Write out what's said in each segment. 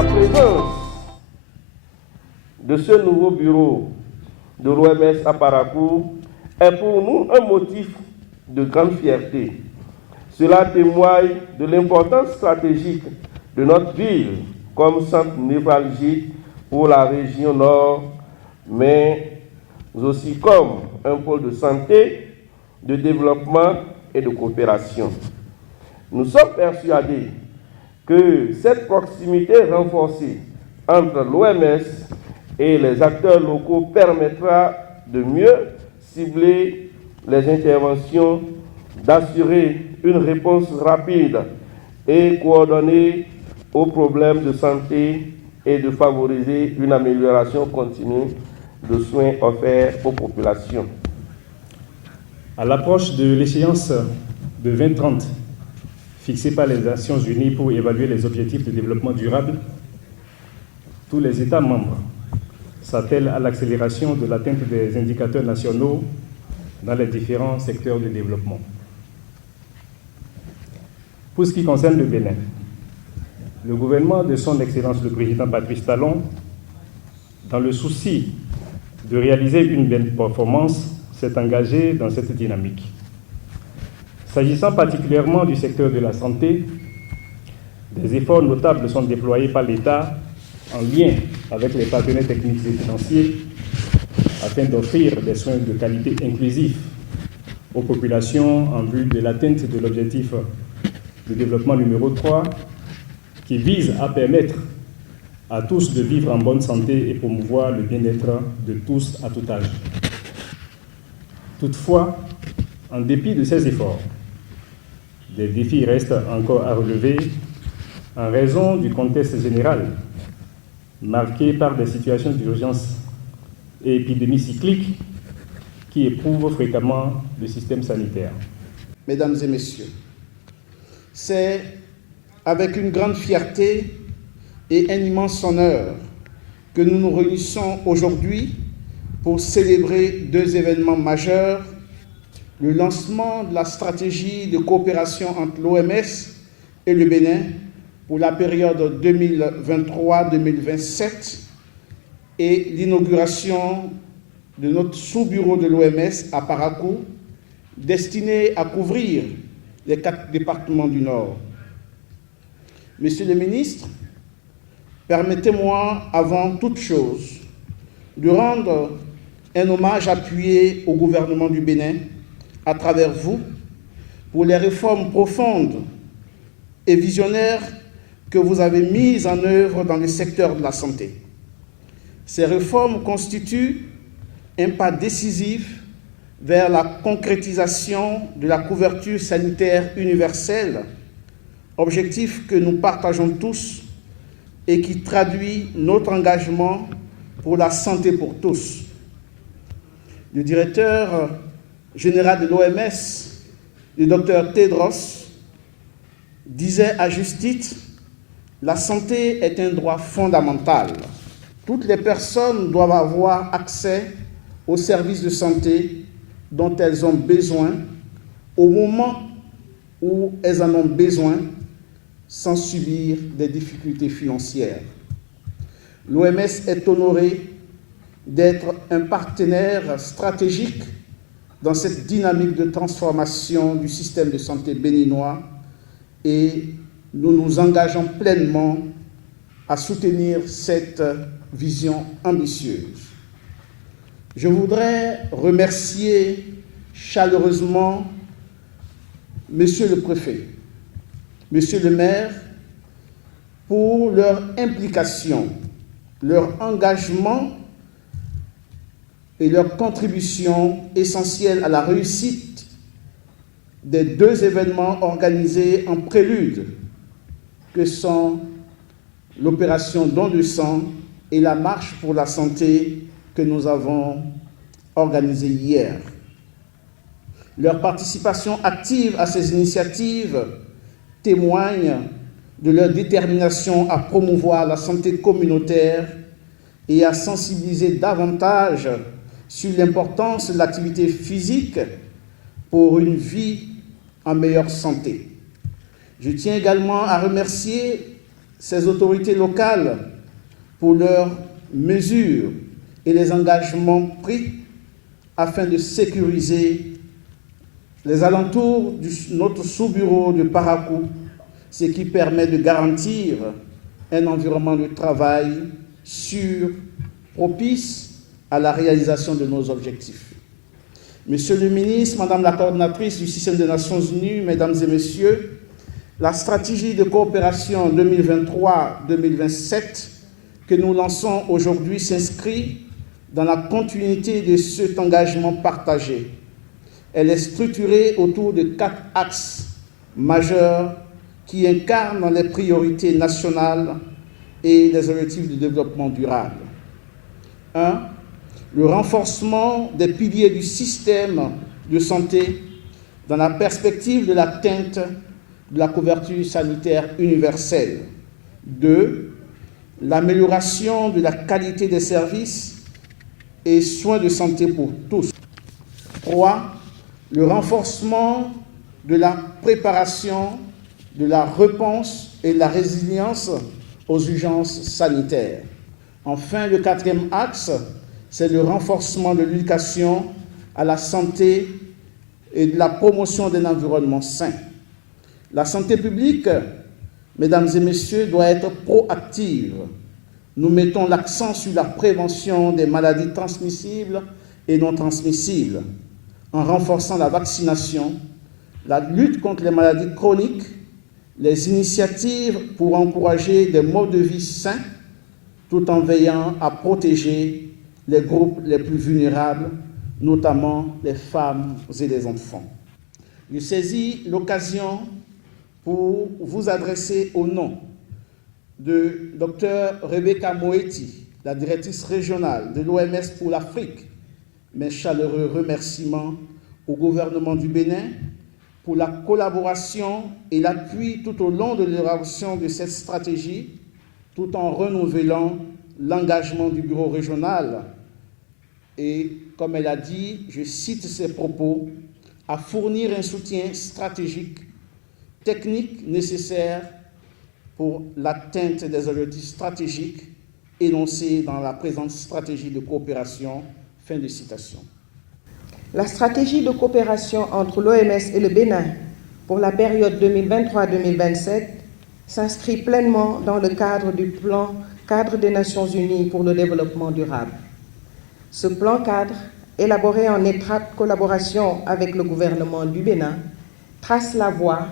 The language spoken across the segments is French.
La présence de ce nouveau bureau de l'OMS à Parakou est pour nous un motif de grande fierté. Cela témoigne de l'importance stratégique de notre ville comme centre névralgique pour la région nord, mais aussi comme un pôle de santé, de développement et de coopération. Nous sommes persuadés que cette proximité renforcée entre l'OMS et les acteurs locaux permettra de mieux cibler les interventions, d'assurer une réponse rapide et coordonnée aux problèmes de santé et de favoriser une amélioration continue de soins offerts aux populations. À l'approche de l'échéance de 2030, fixée par les Nations Unies pour évaluer les objectifs de développement durable, tous les États membres s'attellent à l'accélération de l'atteinte des indicateurs nationaux dans les différents secteurs de développement. Pour ce qui concerne le Bénin, le gouvernement de son Excellence le Président Patrice Talon, dans le souci de réaliser une belle performance, s'est engagé dans cette dynamique. S'agissant particulièrement du secteur de la santé, des efforts notables sont déployés par l'État en lien avec les partenaires techniques et financiers afin d'offrir des soins de qualité inclusifs aux populations en vue de l'atteinte de l'objectif de développement numéro 3 qui vise à permettre à tous de vivre en bonne santé et promouvoir le bien-être de tous à tout âge. Toutefois, en dépit de ces efforts, des défis restent encore à relever en raison du contexte général marqué par des situations d'urgence et épidémies cycliques qui éprouvent fréquemment le système sanitaire. Mesdames et messieurs, c'est avec une grande fierté et un immense honneur que nous nous réunissons aujourd'hui pour célébrer deux événements majeurs, le lancement de la stratégie de coopération entre l'OMS et le Bénin pour la période 2023-2027 et l'inauguration de notre sous-bureau de l'OMS à Parakou, destiné à couvrir les 4 départements du Nord. Monsieur le ministre, permettez-moi avant toute chose de rendre un hommage appuyé au gouvernement du Bénin à travers vous pour les réformes profondes et visionnaires que vous avez mises en œuvre dans le secteur de la santé. Ces réformes constituent un pas décisif vers la concrétisation de la couverture sanitaire universelle, objectif que nous partageons tous et qui traduit notre engagement pour la santé pour tous. Le directeur général de l'OMS, le Dr Tedros, disait à juste titre « La santé est un droit fondamental. Toutes les personnes doivent avoir accès aux services de santé dont elles ont besoin au moment où elles en ont besoin sans subir des difficultés financières. » L'OMS est honorée d'être un partenaire stratégique dans cette dynamique de transformation du système de santé béninois et nous nous engageons pleinement à soutenir cette vision ambitieuse. Je voudrais remercier chaleureusement Monsieur le Préfet, Monsieur le Maire, pour leur implication, leur engagement et leur contribution essentielle à la réussite des deux événements organisés en prélude, que sont l'opération Don de sang et la marche pour la santé que nous avons organisée hier. Leur participation active à ces initiatives témoigne de leur détermination à promouvoir la santé communautaire et à sensibiliser davantage sur l'importance de l'activité physique pour une vie en meilleure santé. Je tiens également à remercier ces autorités locales pour leurs mesures et les engagements pris afin de sécuriser les alentours de notre sous-bureau de Parakou, ce qui permet de garantir un environnement de travail sûr, propice à la réalisation de nos objectifs. Monsieur le ministre, Madame la coordonnatrice du système des Nations Unies, Mesdames et Messieurs, la stratégie de coopération 2023-2027 que nous lançons aujourd'hui s'inscrit dans la continuité de cet engagement partagé. Elle est structurée autour de 4 axes majeurs qui incarnent les priorités nationales et les objectifs de développement durable. 1. Le renforcement des piliers du système de santé dans la perspective de l'atteinte de la couverture sanitaire universelle. 2. L'amélioration de la qualité des services et soins de santé pour tous. 3. Le renforcement de la préparation, de la réponse et de la résilience aux urgences sanitaires. Enfin, le 4e axe, c'est le renforcement de l'éducation à la santé et de la promotion d'un environnement sain. La santé publique, mesdames et messieurs, doit être proactive. Nous mettons l'accent sur la prévention des maladies transmissibles et non transmissibles, en renforçant la vaccination, la lutte contre les maladies chroniques, les initiatives pour encourager des modes de vie sains, tout en veillant à protéger les groupes les plus vulnérables, notamment les femmes et les enfants. Je saisis l'occasion pour vous adresser au nom de Dr Rebecca Moeti, la directrice régionale de l'OMS pour l'Afrique, mes chaleureux remerciements au gouvernement du Bénin pour la collaboration et l'appui tout au long de l'élaboration de cette stratégie, tout en renouvelant l'engagement du bureau régional. Et comme elle a dit, je cite ses propos, à fournir un soutien stratégique, technique nécessaire pour l'atteinte des objectifs stratégiques énoncés dans la présente stratégie de coopération. Fin de citation. La stratégie de coopération entre l'OMS et le Bénin pour la période 2023-2027 s'inscrit pleinement dans le cadre du plan cadre des Nations Unies pour le développement durable. Ce plan cadre, élaboré en étroite collaboration avec le gouvernement du Bénin, trace la voie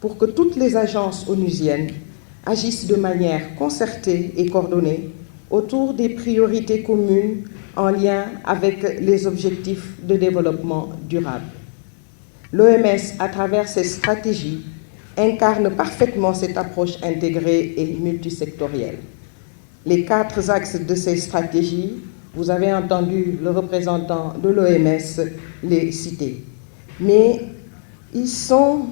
pour que toutes les agences onusiennes agissent de manière concertée et coordonnée autour des priorités communes en lien avec les objectifs de développement durable. L'OMS, à travers ses stratégies, incarne parfaitement cette approche intégrée et multisectorielle. Les 4 axes de ces stratégies, vous avez entendu le représentant de l'OMS les citer, mais ils sont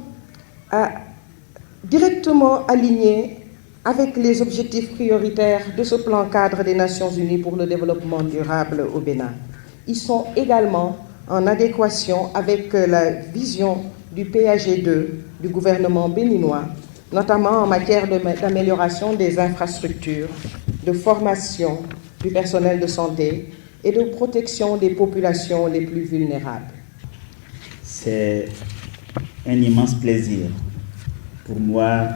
directement alignés avec les objectifs prioritaires de ce plan cadre des Nations Unies pour le développement durable au Bénin. Ils sont également en adéquation avec la vision du PAG2 du gouvernement béninois, notamment en matière d'amélioration des infrastructures, de formation du personnel de santé et de protection des populations les plus vulnérables. C'est un immense plaisir pour moi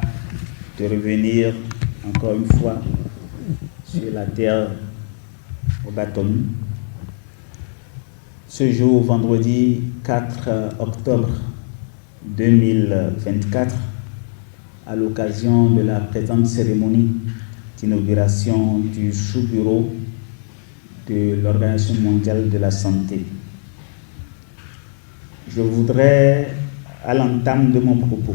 de revenir encore une fois sur la terre au bâton. Ce jour, vendredi 4 octobre 2024, à l'occasion de la présente cérémonie d'inauguration du sous-bureau de l'Organisation mondiale de la santé. Je voudrais, à l'entame de mon propos,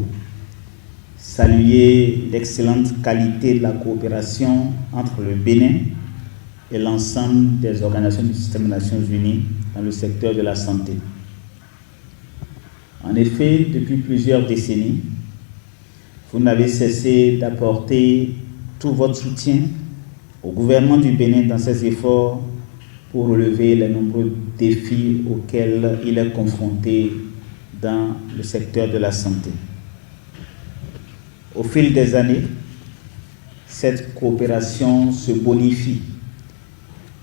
saluer l'excellente qualité de la coopération entre le Bénin et l'ensemble des organisations du système des Nations Unies dans le secteur de la santé. En effet, depuis plusieurs décennies, vous n'avez cessé d'apporter tout votre soutien au gouvernement du Bénin dans ses efforts pour relever les nombreux défis auxquels il est confronté dans le secteur de la santé. Au fil des années, cette coopération se bonifie.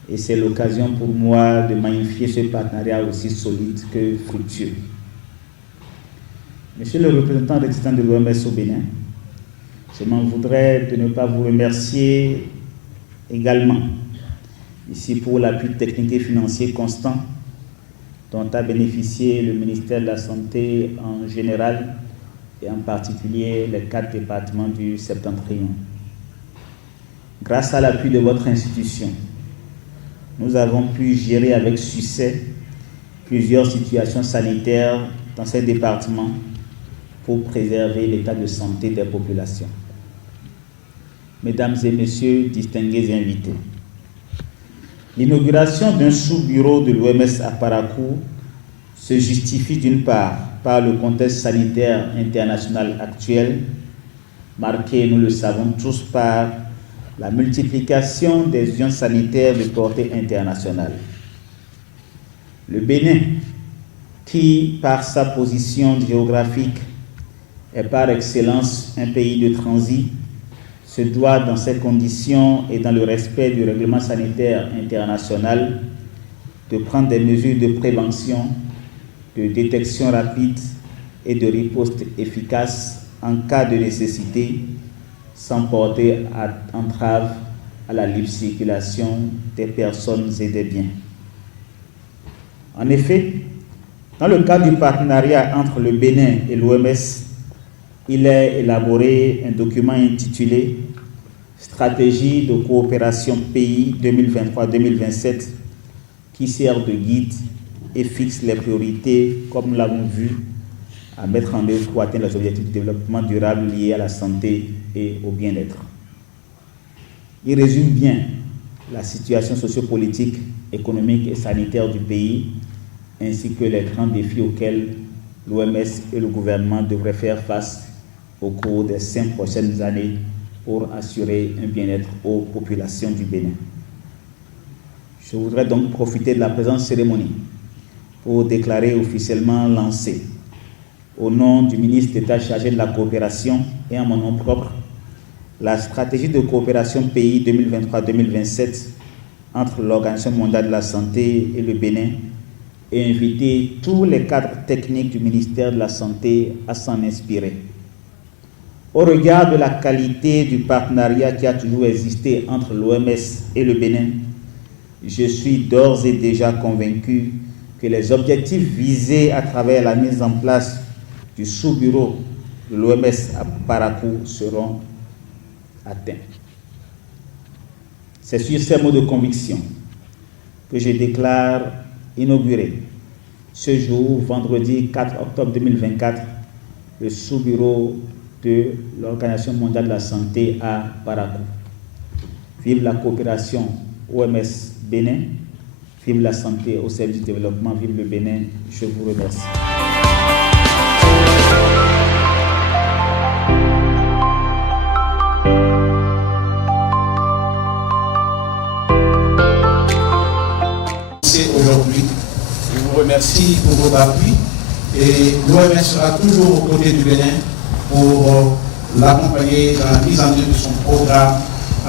Et c'est l'occasion pour moi de magnifier ce partenariat aussi solide que fructueux. Monsieur le représentant résident de l'OMS au Bénin, je m'en voudrais de ne pas vous remercier également ici pour l'appui technique et financier constant dont a bénéficié le ministère de la Santé en général et en particulier les 4 départements du Septentrion. Grâce à l'appui de votre institution, nous avons pu gérer avec succès plusieurs situations sanitaires dans ces départements pour préserver l'état de santé des populations. Mesdames et messieurs, distingués invités, l'inauguration d'un sous-bureau de l'OMS à Parakou se justifie d'une part par le contexte sanitaire international actuel, marqué, nous le savons tous, par la multiplication des urgences sanitaires de portée internationale. Le Bénin, qui, par sa position géographique, est par excellence un pays de transit, se doit dans ces conditions et dans le respect du règlement sanitaire international de prendre des mesures de prévention, de détection rapide et de riposte efficace en cas de nécessité, sans porter entrave à la libre circulation des personnes et des biens. En effet, dans le cadre du partenariat entre le Bénin et l'OMS, il est élaboré un document intitulé « Stratégie de coopération pays 2023-2027 » qui sert de guide et fixe les priorités, comme nous l'avons vu, à mettre en œuvre pour atteindre les objectifs de développement durable liés à la santé et au bien-être. Il résume bien la situation sociopolitique, économique et sanitaire du pays, ainsi que les grands défis auxquels l'OMS et le gouvernement devraient faire face au cours des 5 prochaines années pour assurer un bien-être aux populations du Bénin. Je voudrais donc profiter de la présente cérémonie pour déclarer officiellement lancé, au nom du ministre d'État chargé de la coopération et en mon nom propre, la stratégie de coopération pays 2023-2027 entre l'Organisation mondiale de la santé et le Bénin et inviter tous les cadres techniques du ministère de la Santé à s'en inspirer. Au regard de la qualité du partenariat qui a toujours existé entre l'OMS et le Bénin, je suis d'ores et déjà convaincu que les objectifs visés à travers la mise en place du sous-bureau de l'OMS à Parakou seront atteints. C'est sur ces mots de conviction que je déclare inaugurer ce jour, vendredi 4 octobre 2024, le sous-bureau de l'Organisation mondiale de la santé à Parakou. Vive la coopération OMS Bénin, vive la santé au service du développement, vive le Bénin. Je vous remercie. Aujourd'hui, je vous remercie pour votre appui et l'OMS sera toujours aux côtés du Bénin pour l'accompagner dans la mise en œuvre de son programme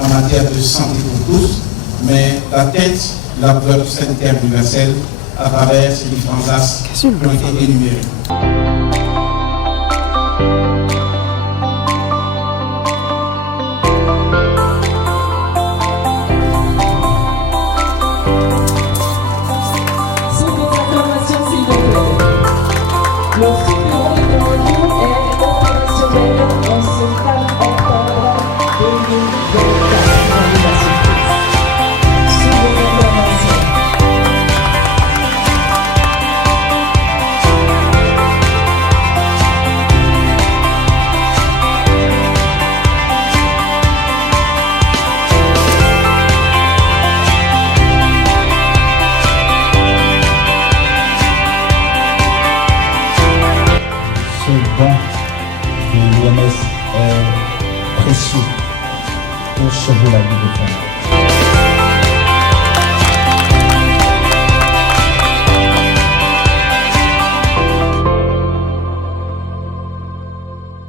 en matière de santé pour tous, mais l'atteinte de la couverture sanitaire universelle à travers ces différents axes qui ont été énumérés. Le sous-bureau de Parakou est opérationnel en ce 4 octobre 2024. De l'OMS est précieux pour sauver la vie des femmes.